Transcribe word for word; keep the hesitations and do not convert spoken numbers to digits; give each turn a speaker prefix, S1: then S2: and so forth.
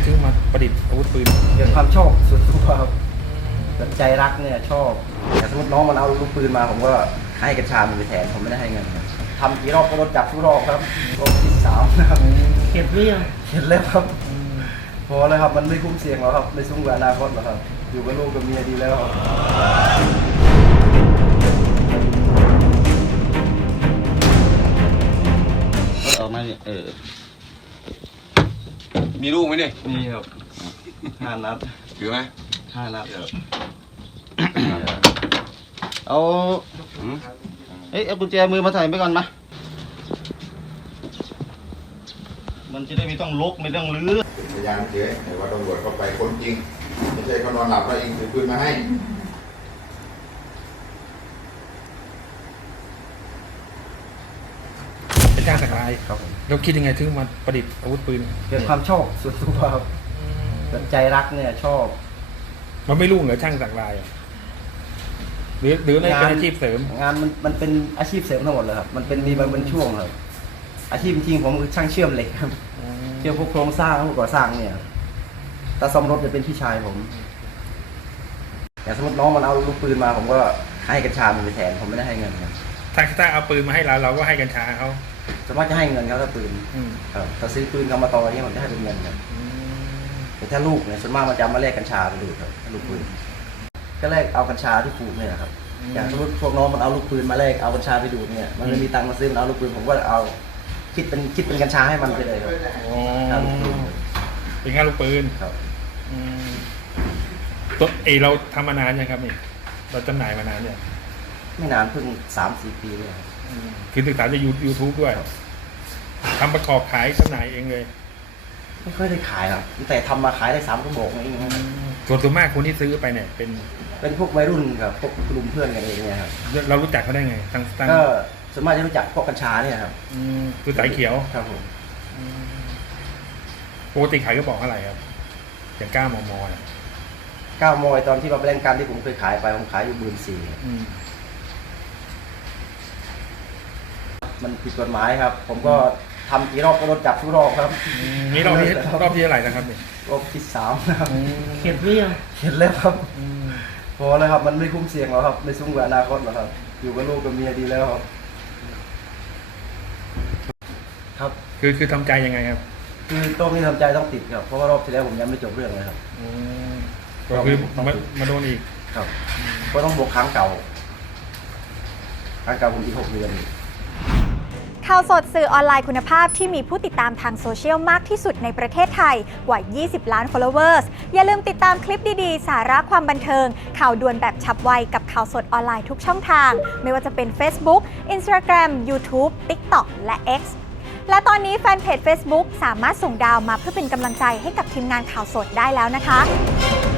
S1: ถึงมาประดิษฐ์อาวุธปืน
S2: เกิดความชอบส่วนตัวครับแบบใจรักเนี่ยชอบแต่สมมติน้องมันเอาลูกปืนมาผมก็ให้กัญชามันไปแทนผมไม่ได้ให้เงินครับทำกี่รอบก็โดนจับทุกรอบครับรอบที่สามนะครับ
S3: เข็ดหรือยัง
S2: เข็ดแล้วครับพอเลยครับมันไม่คุ้มเสี่ยงหรอกครับไม่สู้กับอนาคตหรอกครับอยู่กับลูกกับเมียดีแล้ว
S4: ออกมาเนี่ยเออมีลูกไหมเนี่ย
S2: มีครับห้านัด
S4: ถือไหม
S2: ห้านัดครับ
S4: เอาเอ้ยเอากุญแจมือมาถ่ายไปก่อนมามันจะได้ไม่ต้องลุกไม่ต้องลื้อ
S5: เป็นพยานเฉยแต่ว่าตำรวจก็ไปค้นจริงไม่ใช่เขานอนหลับแล้วเองถือปืนมาให้
S1: เป็นจ้างสักลาย
S2: ครับผม
S1: เราคิดยังไงถึงมาประดิษฐ์อาวุธปืน
S2: เกิดความชอบส่วนตัวครับแบบใจรักเนี่ยชอบ
S1: มันไม่รุ่งเหรอช่างสักลายหรือหรือในเป็นอาชีพเสริม
S2: งานมันมันเป็นอาชีพเสริมทั้งหมดเลยครับมันเป็นมีบางเป็นช่วงครับอาชีพจริงผมคือช่างเชื่อมเหล็กครับเชื่อมพวกโครงสร้างพวกก่อสร้างเนี่ยแต่ซ่อมรถจะเป็นพี่ชายผมแต่สมมติน้องมันเอาลูกปืนมาผมก็ให้กัญชามันไปแทนผมไม่ได้ให้เงินครับ
S1: ถ้าถ้าเอาปืนมาให้เราเราก็ให้กัญชาเขา
S2: สมมติจะให้เงินเขาถ้าปืนครับถ้าซื้อปืนกำมาต่อเนี่ยผมจะให้เป็นเงินครับแต่ถ้าลูกเนี่ยส่วนมากมันจะมาแลกกัญชาไปดูครับลูกปืนก็แลกเอากัญชาที่ปลูกเนี่ยครับอย่างสมมติพวกน้องมันเอาลูกปืนมาแลกเอากัญชาไปดูเนี่ยมันไม่มีตังค์มาซื้อมันเอาลูกปืนผมก็เอาคิดเป็นคิดเป็นกัญชาให้มันไปเลยครับ
S1: เป็นงานลูกปืน
S2: ครับ
S1: ตัวเอเราทำมานานยังครับนี่เราจำหน่ายมานานเนี่ย
S2: ไม่นานเพิ่งสามสี่ปีเลยครับ
S1: คือศึกษาจากยูทูบด้วยทำประกอบขายจำหน่ายเองเลย
S2: ไม่ค่อยได้ขายครับแต่ทำมาขายได้สามกระบอกเอง
S1: ส่วนตัวมากคนที่ซื้อไปเนี่ยเป็น
S2: เป็นพวกวัยรุ่นครับพวกกลุ่มเพื่อนกันเองเนี่ยครับ
S1: เรารู้จักเขาได้ไงตั้งตั้ง
S2: ก็ส่วนมากจะรู้จักพวกกัญชาเนี่ยครับ
S1: คือสายเขียว
S2: ครับผม
S1: ปกติขายก็บอกอะไรครับอย่างก้ามอมอ
S2: เก้ามอยตอนที่เราไปเล่นการที่ผมเคยขายไปผมขายอยู่หมื่นสี่มันผิดกฎหมายครับผมก็ทำกี่รอบก็โดนจับทุกรอบครับ
S1: นี่รอบที่รอบที่อะไรนะครับเนี่ย
S2: รอบที่สามนะครับ
S3: เข็ดหรือยัง
S2: เข็ดแล้วครับพอเลยครับมันไม่คุ้มเสี่ยงหรอกครับไม่สู้กับอนาคตหรอกครับอยู่กับลูกกับเมียดีแล้วครับครับ
S1: คือคือทำใจยังไงครับ
S2: คือต้องมีทำใจต้องติดครับเพราะว่ารอบที่แล้วผมยังไม่จบเรื่องเลยครับ
S1: ก็คือมามาโดนอีก
S2: ครับก็ต้องบวกครั้งเก่าครั้งเก่าผมอีกหกเดือน
S6: ข่าวสดสื่อออนไลน์คุณภาพที่มีผู้ติดตามทางโซเชียลมากที่สุดในประเทศไทยกว่ายี่สิบล้าน followers อย่าลืมติดตามคลิปดีๆสาระความบันเทิงข่าวด่วนแบบฉับไวกับข่าวสดออนไลน์ทุกช่องทางไม่ว่าจะเป็น Facebook Instagram YouTube TikTok และ X และตอนนี้แฟนเพจ Facebook สามารถส่งดาวมาเพื่อเป็นกำลังใจให้กับทีมงานข่าวสดได้แล้วนะคะ